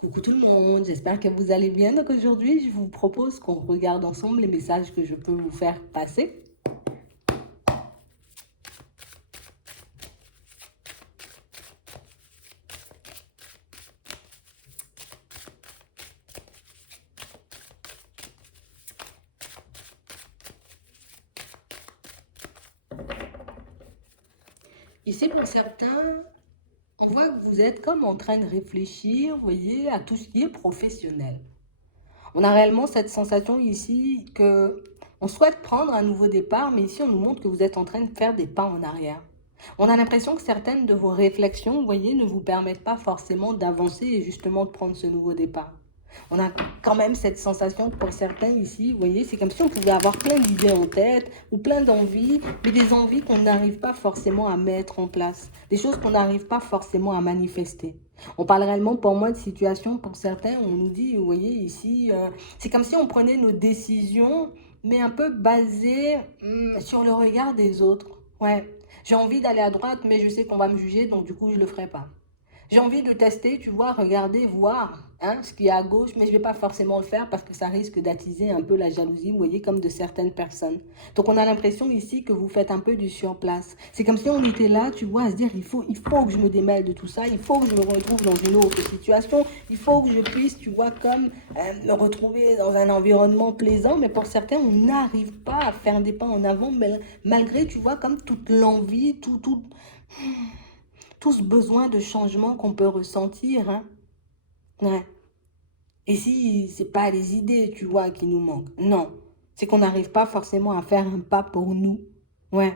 Coucou tout le monde, j'espère que vous allez bien. Donc aujourd'hui, je vous propose qu'on regarde ensemble les messages que je peux vous faire passer. Ici, pour certains, on voit que vous êtes comme en train de réfléchir, vous voyez, à tout ce qui est professionnel. On a réellement cette sensation ici que on souhaite prendre un nouveau départ, mais ici, on nous montre que vous êtes en train de faire des pas en arrière. On a l'impression que certaines de vos réflexions, vous voyez, ne vous permettent pas forcément d'avancer et justement de prendre ce nouveau départ. On a quand même cette sensation que pour certains ici, vous voyez, c'est comme si on pouvait avoir plein d'idées en tête ou plein d'envies, mais des envies qu'on n'arrive pas forcément à mettre en place, des choses qu'on n'arrive pas forcément à manifester. On parle réellement pour moi de situation, pour certains, on nous dit, vous voyez, ici, c'est comme si on prenait nos décisions, mais un peu basées sur le regard des autres. Ouais, j'ai envie d'aller à droite, mais je sais qu'on va me juger, donc du coup, je ne le ferai pas. J'ai envie de tester, tu vois, regarder, voir ce qu'il y a à gauche, mais je ne vais pas forcément le faire parce que ça risque d'attiser un peu la jalousie, vous voyez, comme de certaines personnes. Donc on a l'impression ici que vous faites un peu du surplace. C'est comme si on était là, tu vois, à se dire, il faut que je me démêle de tout ça, il faut que je me retrouve dans une autre situation, il faut que je puisse, tu vois, comme me retrouver dans un environnement plaisant, mais pour certains, on n'arrive pas à faire des pas en avant, mais malgré, tu vois, comme toute l'envie, tout ce besoin de changement qu'on peut ressentir, hein. Ouais. Et si c'est pas les idées, tu vois, qui nous manquent, non. C'est qu'on n'arrive pas forcément à faire un pas pour nous. Ouais.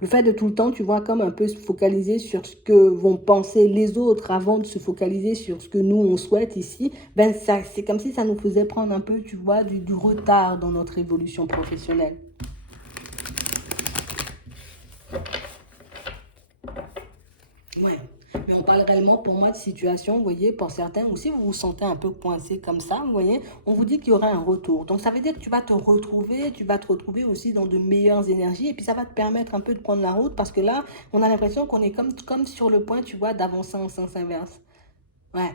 Le fait de tout le temps, tu vois, comme un peu se focaliser sur ce que vont penser les autres avant de se focaliser sur ce que nous, on souhaite ici, ben ça, c'est comme si ça nous faisait prendre un peu, tu vois, du retard dans notre évolution professionnelle. Ouais, mais on parle réellement pour moi de situation, vous voyez, pour certains, ou si vous vous sentez un peu coincé comme ça, vous voyez, on vous dit qu'il y aura un retour. Donc ça veut dire que tu vas te retrouver aussi dans de meilleures énergies et puis ça va te permettre un peu de prendre la route parce que là, on a l'impression qu'on est comme sur le point, tu vois, d'avancer en sens inverse. Ouais.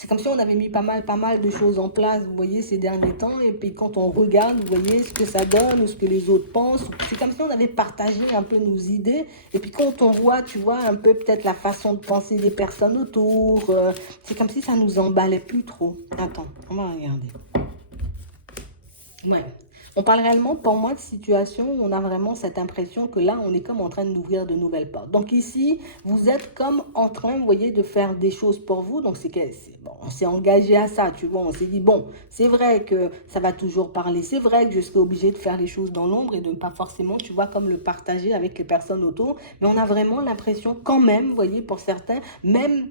C'est comme si on avait mis pas mal de choses en place, vous voyez, ces derniers temps. Et puis quand on regarde, vous voyez, ce que ça donne, ou ce que les autres pensent. C'est comme si on avait partagé un peu nos idées. Et puis quand on voit, tu vois, un peu peut-être la façon de penser des personnes autour, c'est comme si ça nous emballait plus trop. Attends, on va regarder. Ouais. On parle réellement, pour moi, de situation où on a vraiment cette impression que là, on est comme en train d'ouvrir de nouvelles portes. Donc ici, vous êtes comme en train, vous voyez, de faire des choses pour vous. Donc bon, on s'est engagé à ça, tu vois. On s'est dit, bon, c'est vrai que ça va toujours parler. C'est vrai que je serai obligé de faire les choses dans l'ombre et de ne pas forcément, tu vois, comme le partager avec les personnes autour. Mais on a vraiment l'impression quand même, vous voyez, pour certains, même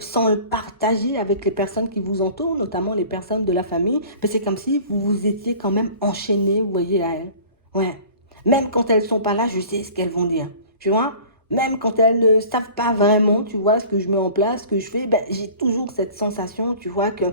sans le partager avec les personnes qui vous entourent, notamment les personnes de la famille, mais c'est comme si vous vous étiez quand même enchaîné, vous voyez, à elles. Ouais. Même quand elles sont pas là, je sais ce qu'elles vont dire. Tu vois? Même quand elles ne savent pas vraiment, tu vois, ce que je mets en place, ce que je fais, ben, j'ai toujours cette sensation, tu vois, que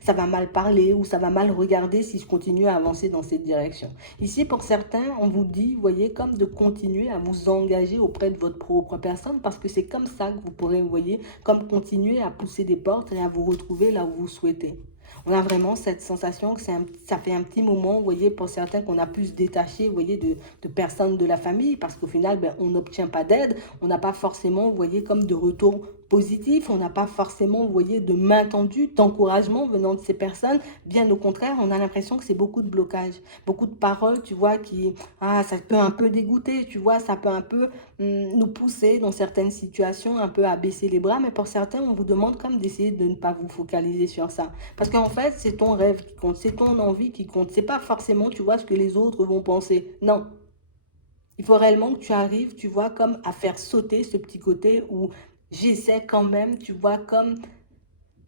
ça va mal parler ou ça va mal regarder si je continue à avancer dans cette direction. Ici, pour certains, on vous dit, vous voyez, comme de continuer à vous engager auprès de votre propre personne parce que c'est comme ça que vous pourrez, vous voyez, comme continuer à pousser des portes et à vous retrouver là où vous souhaitez. On a vraiment cette sensation que ça fait un petit moment, vous voyez, pour certains qu'on a pu se détacher, vous voyez, de personnes de la famille, parce qu'au final, ben, on n'obtient pas d'aide, on n'a pas forcément, vous voyez, comme de retour positif, on n'a pas forcément, vous voyez, de main tendue, d'encouragement venant de ces personnes. Bien au contraire, on a l'impression que c'est beaucoup de blocage, beaucoup de paroles, tu vois, ça peut un peu dégoûter, tu vois, ça peut un peu nous pousser dans certaines situations un peu à baisser les bras, mais pour certains, on vous demande comme d'essayer de ne pas vous focaliser sur ça. Parce qu'en fait, c'est ton rêve qui compte, c'est ton envie qui compte. C'est pas forcément, tu vois, ce que les autres vont penser. Non. Il faut réellement que tu arrives, tu vois, comme à faire sauter ce petit côté où j'essaie quand même, tu vois, comme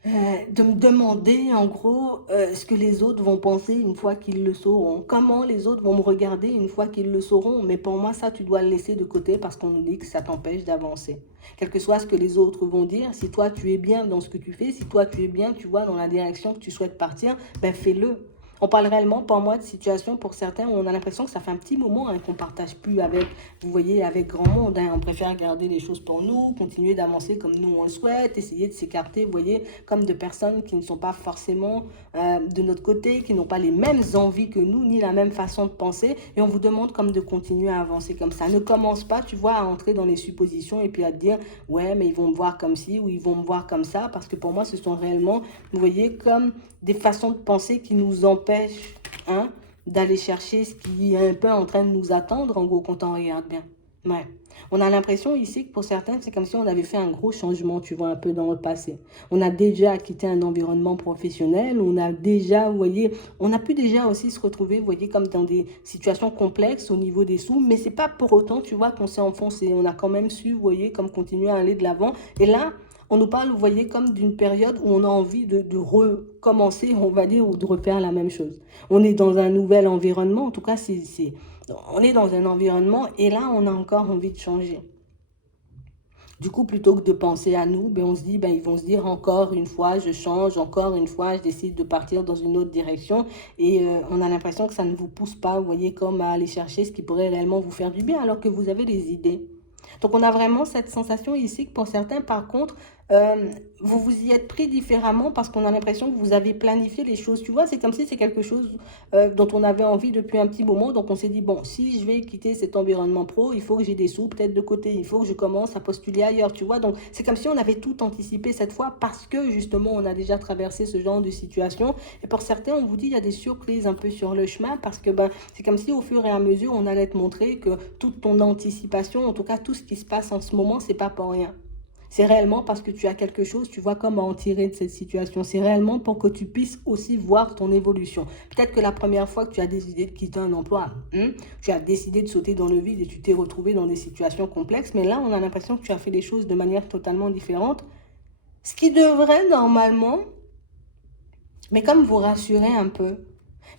de me demander en gros ce que les autres vont penser une fois qu'ils le sauront. Comment les autres vont me regarder une fois qu'ils le sauront. Mais pour moi, ça, tu dois le laisser de côté parce qu'on nous dit que ça t'empêche d'avancer. Quel que soit ce que les autres vont dire, si toi tu es bien dans ce que tu fais, si toi tu es bien, tu vois, dans la direction que tu souhaites partir, ben fais-le. On parle réellement, pour moi, de situation pour certains où on a l'impression que ça fait un petit moment hein, qu'on ne partage plus avec, vous voyez, avec grand monde. Hein. On préfère garder les choses pour nous, continuer d'avancer comme nous on le souhaite, essayer de s'écarter, vous voyez, comme de personnes qui ne sont pas forcément de notre côté, qui n'ont pas les mêmes envies que nous, ni la même façon de penser. Et on vous demande comme de continuer à avancer comme ça. Ne commence pas, tu vois, à entrer dans les suppositions et puis à te dire, ouais, mais ils vont me voir comme ci ou ils vont me voir comme ça. Parce que pour moi, ce sont réellement, vous voyez, comme des façons de penser qui nous empêchent hein, d'aller chercher ce qui est un peu en train de nous attendre, en gros, quand on regarde bien. Ouais. On a l'impression ici que pour certains, c'est comme si on avait fait un gros changement, tu vois, un peu dans le passé. On a déjà quitté un environnement professionnel, on a déjà, vous voyez, on a pu déjà aussi se retrouver, vous voyez, comme dans des situations complexes au niveau des sous, mais c'est pas pour autant, tu vois, qu'on s'est enfoncé. On a quand même su, vous voyez, comme continuer à aller de l'avant. Et là, on nous parle, vous voyez, comme d'une période où on a envie de recommencer, on va dire, ou de refaire la même chose. On est dans un nouvel environnement, en tout cas, on est dans un environnement et là, on a encore envie de changer. Du coup, plutôt que de penser à nous, ben, on se dit, ben, ils vont se dire encore une fois, je change, encore une fois, je décide de partir dans une autre direction. Et on a l'impression que ça ne vous pousse pas, vous voyez, comme à aller chercher ce qui pourrait réellement vous faire du bien, alors que vous avez des idées. Donc, on a vraiment cette sensation ici que pour certains, par contre, euh, vous vous y êtes pris différemment parce qu'on a l'impression que vous avez planifié les choses. Tu vois, c'est comme si c'est quelque chose dont on avait envie depuis un petit moment. Donc, on s'est dit, bon, si je vais quitter cet environnement pro, il faut que j'ai des sous peut-être de côté. Il faut que je commence à postuler ailleurs, tu vois. Donc, c'est comme si on avait tout anticipé cette fois parce que, justement, on a déjà traversé ce genre de situation. Et pour certains, on vous dit, il y a des surprises un peu sur le chemin parce que, ben, c'est comme si au fur et à mesure, on allait te montrer que toute ton anticipation, en tout cas, tout ce qui se passe en ce moment, c'est pas pour rien. C'est réellement parce que tu as quelque chose, tu vois comment en tirer de cette situation. C'est réellement pour que tu puisses aussi voir ton évolution. Peut-être que la première fois que tu as décidé de quitter un emploi, tu as décidé de sauter dans le vide et tu t'es retrouvé dans des situations complexes. Mais là, on a l'impression que tu as fait les choses de manière totalement différente. Ce qui devrait normalement, mais comme vous rassurer un peu.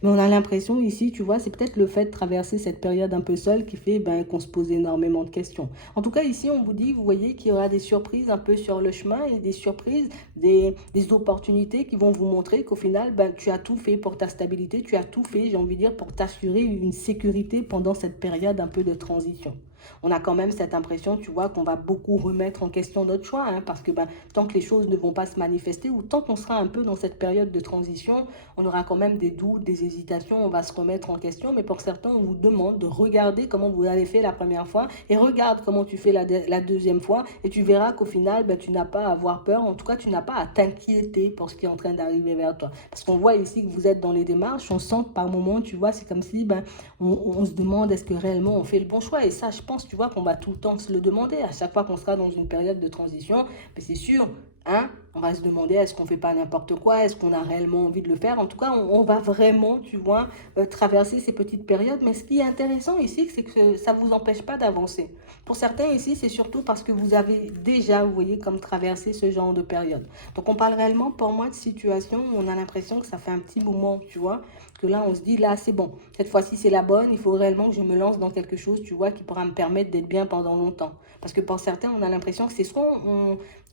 Mais on a l'impression ici, tu vois, c'est peut-être le fait de traverser cette période un peu seule qui fait ben, qu'on se pose énormément de questions. En tout cas, ici, on vous dit, vous voyez qu'il y aura des surprises un peu sur le chemin et des surprises, des opportunités qui vont vous montrer qu'au final, ben, tu as tout fait pour ta stabilité, tu as tout fait, j'ai envie de dire, pour t'assurer une sécurité pendant cette période un peu de transition. On a quand même cette impression, tu vois, qu'on va beaucoup remettre en question notre choix, hein, parce que ben, tant que les choses ne vont pas se manifester ou tant qu'on sera un peu dans cette période de transition, on aura quand même des doutes, des hésitations, on va se remettre en question. Mais pour certains, on vous demande de regarder comment vous avez fait la première fois et regarde comment tu fais la deuxième fois et tu verras qu'au final, ben, tu n'as pas à avoir peur. En tout cas, tu n'as pas à t'inquiéter pour ce qui est en train d'arriver vers toi. Parce qu'on voit ici que vous êtes dans les démarches, on sent que par moment, tu vois, c'est comme si ben, on se demande est-ce que réellement on fait le bon choix. Et ça, je pense, tu vois, qu'on va tout le temps se le demander. À chaque fois qu'on sera dans une période de transition, ben, c'est sûr, hein, on va se demander est-ce qu'on ne fait pas n'importe quoi, est-ce qu'on a réellement envie de le faire. En tout cas, on va vraiment, tu vois, traverser ces petites périodes. Mais ce qui est intéressant ici, c'est que ça ne vous empêche pas d'avancer. Pour certains ici, c'est surtout parce que vous avez déjà, vous voyez, comme traversé ce genre de période. Donc, on parle réellement, pour moi, de situation où on a l'impression que ça fait un petit moment, tu vois, que là, on se dit, là, c'est bon. Cette fois-ci, c'est la bonne. Il faut réellement que je me lance dans quelque chose, tu vois, qui pourra me permettre d'être bien pendant longtemps. Parce que pour certains, on a l'impression que c'est soit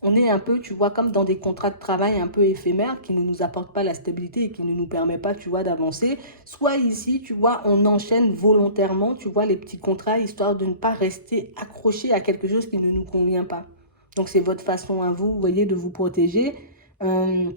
on est un peu, tu vois, comme dans des contrats de travail un peu éphémères qui ne nous apportent pas la stabilité et qui ne nous permettent pas, tu vois, d'avancer. Soit ici, tu vois, on enchaîne volontairement, tu vois, les petits contrats, histoire de ne pas rester accroché à quelque chose qui ne nous convient pas. Donc, c'est votre façon à vous, vous voyez, de vous protéger. Euh,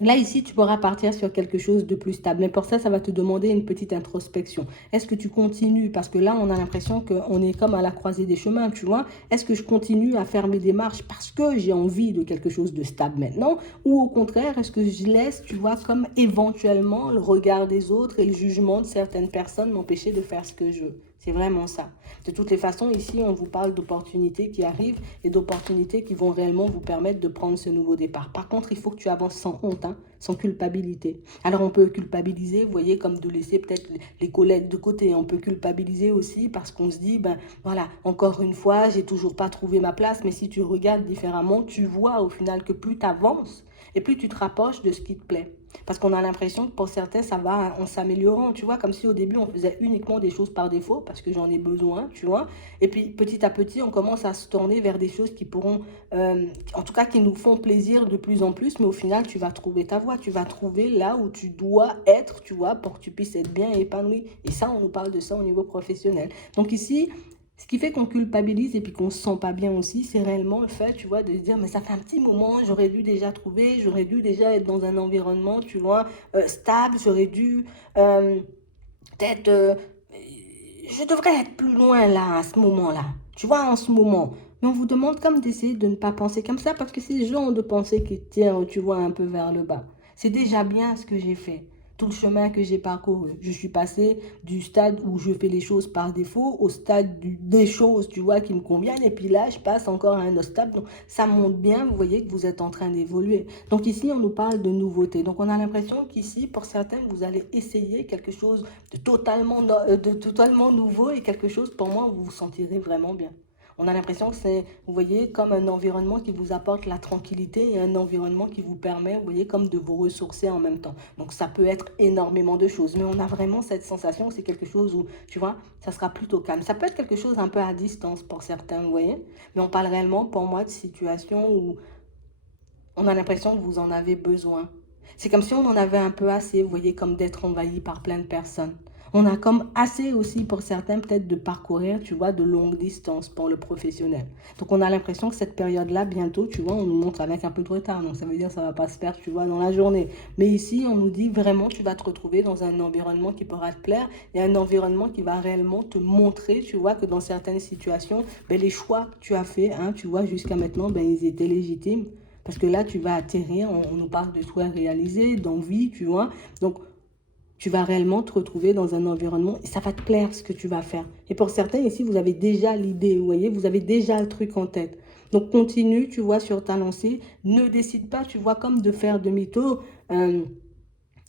Là, ici, tu pourras partir sur quelque chose de plus stable. Mais pour ça, ça va te demander une petite introspection. Est-ce que tu continues? Parce que là, on a l'impression qu'on est comme à la croisée des chemins, tu vois. Est-ce que je continue à faire mes démarches parce que j'ai envie de quelque chose de stable maintenant? Ou au contraire, est-ce que je laisse, tu vois, comme éventuellement le regard des autres et le jugement de certaines personnes m'empêcher de faire ce que je veux? C'est vraiment ça. De toutes les façons, ici, on vous parle d'opportunités qui arrivent et d'opportunités qui vont réellement vous permettre de prendre ce nouveau départ. Par contre, il faut que tu avances sans honte, hein, sans culpabilité. Alors, on peut culpabiliser, vous voyez, comme de laisser peut-être les collègues de côté. On peut culpabiliser aussi parce qu'on se dit, ben voilà, encore une fois, j'ai toujours pas trouvé ma place. Mais si tu regardes différemment, tu vois au final que plus tu avances et plus tu te rapproches de ce qui te plaît. Parce qu'on a l'impression que pour certains, ça va en s'améliorant, tu vois, comme si au début, on faisait uniquement des choses par défaut, parce que j'en ai besoin, tu vois. Et puis, petit à petit, on commence à se tourner vers des choses qui pourront, en tout cas, qui nous font plaisir de plus en plus, mais au final, tu vas trouver ta voie, tu vas trouver là où tu dois être, tu vois, pour que tu puisses être bien et épanoui. Et ça, on nous parle de ça au niveau professionnel. Donc ici, ce qui fait qu'on culpabilise et puis qu'on se sent pas bien aussi, c'est réellement le fait, tu vois, de se dire, mais ça fait un petit moment, j'aurais dû déjà trouver, j'aurais dû déjà être dans un environnement, tu vois, stable, j'aurais dû euh, peut-être, je devrais être plus loin là, à ce moment-là, tu vois, en ce moment. Mais on vous demande comme d'essayer de ne pas penser comme ça parce que c'est le genre de pensée qui tire, tu vois, un peu vers le bas. C'est déjà bien ce que j'ai fait, tout le chemin que j'ai parcouru. Je suis passé du stade où je fais les choses par défaut au stade des choses, tu vois, qui me conviennent. Et puis là, je passe encore à un autre stade. Donc, ça montre bien, vous voyez que vous êtes en train d'évoluer. Donc ici, on nous parle de nouveauté. Donc, on a l'impression qu'ici, pour certains, vous allez essayer quelque chose de totalement nouveau et quelque chose, pour moi, où vous vous sentirez vraiment bien. On a l'impression que c'est, vous voyez, comme un environnement qui vous apporte la tranquillité et un environnement qui vous permet, vous voyez, comme de vous ressourcer en même temps. Donc ça peut être énormément de choses, mais on a vraiment cette sensation que c'est quelque chose où, tu vois, ça sera plutôt calme. Ça peut être quelque chose un peu à distance pour certains, vous voyez, mais on parle réellement pour moi de situations où on a l'impression que vous en avez besoin. C'est comme si on en avait un peu assez, vous voyez, comme d'être envahi par plein de personnes. On a comme assez aussi pour certains peut-être de parcourir, tu vois, de longues distances pour le professionnel. Donc on a l'impression que cette période-là, bientôt, tu vois, on nous montre avec un peu de retard. Donc ça veut dire que ça va pas se faire, tu vois, dans la journée. Mais ici, on nous dit vraiment, tu vas te retrouver dans un environnement qui pourra te plaire et un environnement qui va réellement te montrer, tu vois, que dans certaines situations, ben, les choix que tu as faits, hein, tu vois, jusqu'à maintenant, ben, ils étaient légitimes. Parce que là, tu vas atterrir, on nous parle de souhaits réalisés, d'envie, tu vois. Donc, tu vas réellement te retrouver dans un environnement et ça va te plaire ce que tu vas faire. Et pour certains ici, vous avez déjà l'idée, vous voyez, vous avez déjà le truc en tête. Donc, continue, tu vois, sur ta lancée. Ne décide pas, tu vois, comme de faire demi-tour.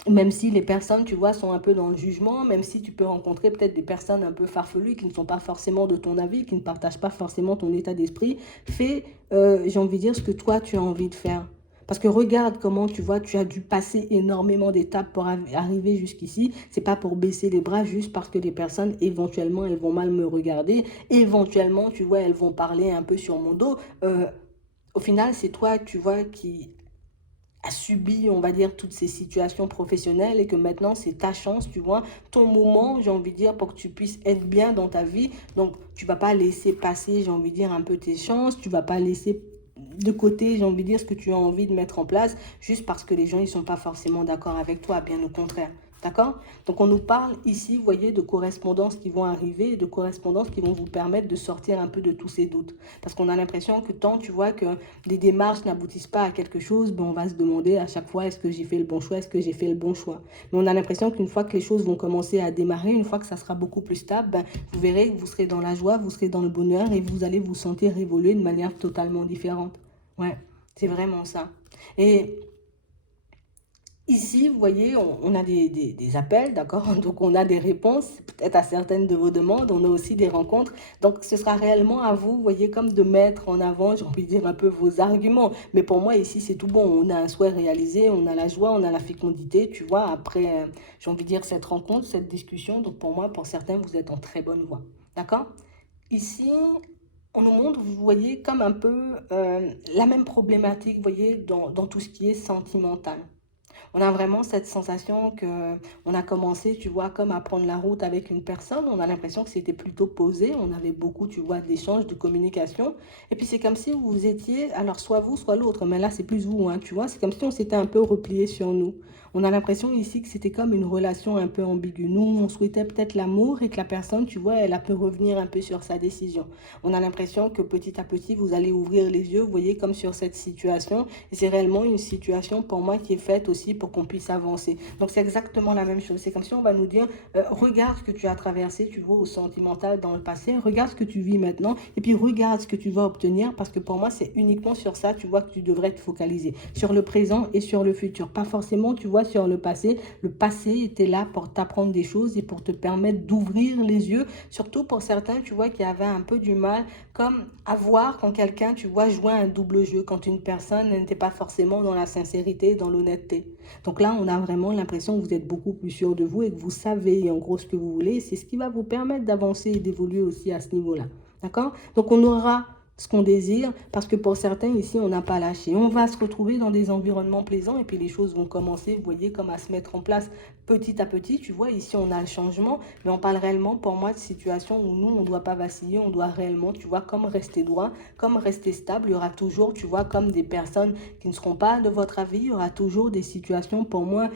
Même si les personnes, tu vois, sont un peu dans le jugement, même si tu peux rencontrer peut-être des personnes un peu farfelues qui ne sont pas forcément de ton avis, qui ne partagent pas forcément ton état d'esprit, fais, j'ai envie de dire, ce que toi, tu as envie de faire. Parce que regarde comment, tu vois, tu as dû passer énormément d'étapes pour arriver jusqu'ici. C'est pas pour baisser les bras juste parce que les personnes, éventuellement, elles vont mal me regarder. Éventuellement, tu vois, elles vont parler un peu sur mon dos. Au final, c'est toi, tu vois, qui a subi, on va dire, toutes ces situations professionnelles et que maintenant, c'est ta chance, tu vois, ton moment, j'ai envie de dire, pour que tu puisses être bien dans ta vie. Donc, tu vas pas laisser passer, j'ai envie de dire, un peu tes chances, tu vas pas laisser de côté, j'ai envie de dire, ce que tu as envie de mettre en place juste parce que les gens, ils sont pas forcément d'accord avec toi, bien au contraire. D'accord? Donc, on nous parle ici, vous voyez, de correspondances qui vont arriver, de correspondances qui vont vous permettre de sortir un peu de tous ces doutes. Parce qu'on a l'impression que tant, tu vois, que les démarches n'aboutissent pas à quelque chose, ben on va se demander à chaque fois est-ce que j'ai fait le bon choix, est-ce que j'ai fait le bon choix. Mais on a l'impression qu'une fois que les choses vont commencer à démarrer, une fois que ça sera beaucoup plus stable, ben, vous verrez que vous serez dans la joie, vous serez dans le bonheur et vous allez vous sentir évoluer de manière totalement différente. Ouais, c'est vraiment ça. Et ici, vous voyez, on a des appels, d'accord? Donc, on a des réponses, peut-être à certaines de vos demandes. On a aussi des rencontres. Donc, ce sera réellement à vous, vous voyez, comme de mettre en avant, j'ai envie de dire un peu vos arguments. Mais pour moi, ici, c'est tout bon. On a un souhait réalisé, on a la joie, on a la fécondité, tu vois, après, j'ai envie de dire, cette rencontre, cette discussion. Donc, pour moi, pour certains, vous êtes en très bonne voie. D'accord? Ici, on nous montre, vous voyez, comme un peu la même problématique, vous voyez, dans tout ce qui est sentimental. On a vraiment cette sensation que on a commencé, tu vois, comme à prendre la route avec une personne. On a l'impression que c'était plutôt posé. On avait beaucoup, tu vois, d'échanges, de communication. Et puis c'est comme si vous étiez, alors soit vous, soit l'autre. Mais là, c'est plus vous, hein, tu vois. C'est comme si on s'était un peu replié sur nous. On a l'impression ici que c'était comme une relation un peu ambiguë. Nous, on souhaitait peut-être l'amour et que la personne, tu vois, elle a pu revenir un peu sur sa décision. On a l'impression que petit à petit, vous allez ouvrir les yeux, vous voyez, comme sur cette situation. Et c'est réellement une situation pour moi qui est faite aussi pour qu'on puisse avancer. Donc c'est exactement la même chose. C'est comme si on va nous dire, regarde ce que tu as traversé, tu vois, au sentimental dans le passé, regarde ce que tu vis maintenant, et puis regarde ce que tu vas obtenir, parce que pour moi, c'est uniquement sur ça, tu vois, que tu devrais te focaliser, sur le présent et sur le futur. Pas forcément, tu vois, sur le passé. Le passé était là pour t'apprendre des choses et pour te permettre d'ouvrir les yeux, surtout pour certains, tu vois, qui avaient un peu du mal, comme à voir quand quelqu'un, tu vois, jouait un double jeu, quand une personne n'était pas forcément dans la sincérité, dans l'honnêteté. Donc là, on a vraiment l'impression que vous êtes beaucoup plus sûr de vous et que vous savez en gros ce que vous voulez. C'est ce qui va vous permettre d'avancer et d'évoluer aussi à ce niveau-là. D'accord? Donc on aura ce qu'on désire, parce que pour certains ici, on n'a pas lâché. On va se retrouver dans des environnements plaisants et puis les choses vont commencer, vous voyez, comme à se mettre en place petit à petit. Tu vois, ici, on a le changement, mais on parle réellement, pour moi, de situations où nous, on ne doit pas vaciller, on doit réellement, tu vois, comme rester droit, comme rester stable. Il y aura toujours, tu vois, comme des personnes qui ne seront pas de votre avis. Il y aura toujours des situations, pour moi,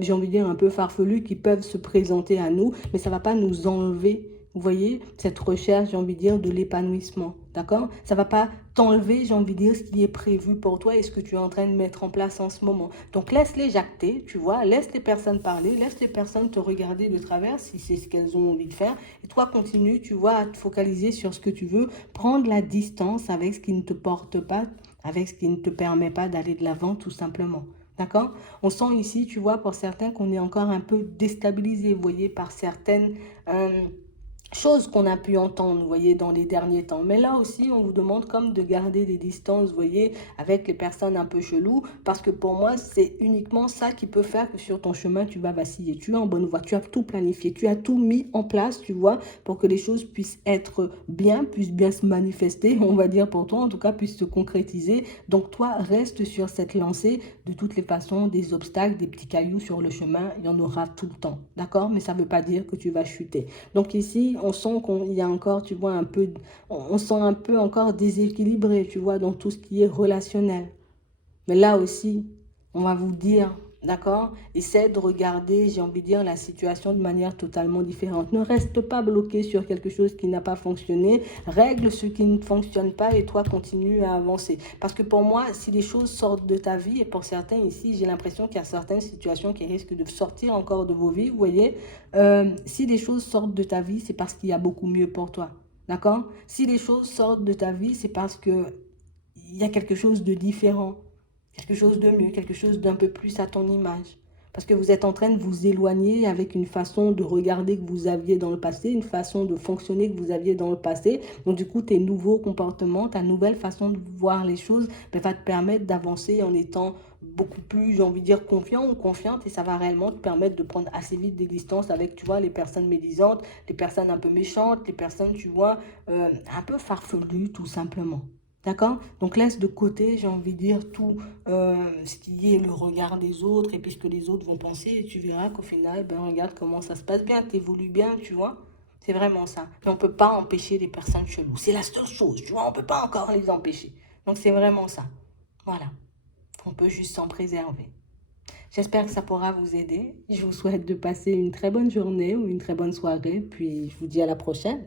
j'ai envie de dire, un peu farfelues qui peuvent se présenter à nous, mais ça ne va pas nous enlever. Vous voyez, cette recherche, j'ai envie de dire, de l'épanouissement, d'accord? Ça ne va pas t'enlever, j'ai envie de dire, ce qui est prévu pour toi et ce que tu es en train de mettre en place en ce moment. Donc, laisse-les jacter, tu vois, laisse les personnes parler, laisse les personnes te regarder de travers si c'est ce qu'elles ont envie de faire. Et toi, continue, tu vois, à te focaliser sur ce que tu veux, prendre la distance avec ce qui ne te porte pas, avec ce qui ne te permet pas d'aller de l'avant, tout simplement. D'accord? On sent ici, tu vois, pour certains, qu'on est encore un peu déstabilisé, vous voyez, par certaines choses qu'on a pu entendre, vous voyez, dans les derniers temps. Mais là aussi, on vous demande comme de garder des distances, vous voyez, avec les personnes un peu cheloues, parce que pour moi, c'est uniquement ça qui peut faire que sur ton chemin, tu vas vaciller. Tu es en bonne voie, tu as tout planifié, tu as tout mis en place, tu vois, pour que les choses puissent être bien, puissent bien se manifester, on va dire pour toi, en tout cas, puissent se concrétiser. Donc, toi, reste sur cette lancée. De toutes les façons, des obstacles, des petits cailloux sur le chemin, il y en aura tout le temps, d'accord? Mais ça ne veut pas dire que tu vas chuter. Donc ici, on sent qu'il y a encore, tu vois, un peu, on sent un peu encore déséquilibré, tu vois, dans tout ce qui est relationnel. Mais là aussi, on va vous dire, d'accord? Essaie de regarder, j'ai envie de dire, la situation de manière totalement différente. Ne reste pas bloqué sur quelque chose qui n'a pas fonctionné. Règle ce qui ne fonctionne pas et toi, continue à avancer. Parce que pour moi, si les choses sortent de ta vie, et pour certains ici, j'ai l'impression qu'il y a certaines situations qui risquent de sortir encore de vos vies, vous voyez, si les choses sortent de ta vie, c'est parce qu'il y a beaucoup mieux pour toi. D'accord? Si les choses sortent de ta vie, c'est parce que il y a quelque chose de différent, quelque chose de mieux, quelque chose d'un peu plus à ton image. Parce que vous êtes en train de vous éloigner avec une façon de regarder que vous aviez dans le passé, une façon de fonctionner que vous aviez dans le passé. Donc du coup, tes nouveaux comportements, ta nouvelle façon de voir les choses va te permettre d'avancer en étant beaucoup plus, j'ai envie de dire, confiant ou confiante. Et ça va réellement te permettre de prendre assez vite des distances avec, tu vois, les personnes médisantes, les personnes un peu méchantes, les personnes, tu vois, un peu farfelues, tout simplement. D'accord? Donc laisse de côté, j'ai envie de dire, tout ce qui est le regard des autres et puis ce que les autres vont penser. Et tu verras qu'au final, ben regarde comment ça se passe bien, tu évolues bien, tu vois. C'est vraiment ça. Mais on ne peut pas empêcher les personnes cheloues. C'est la seule chose, tu vois, on ne peut pas encore les empêcher. Donc c'est vraiment ça. Voilà. On peut juste s'en préserver. J'espère que ça pourra vous aider. Je vous souhaite de passer une très bonne journée ou une très bonne soirée. Puis je vous dis à la prochaine.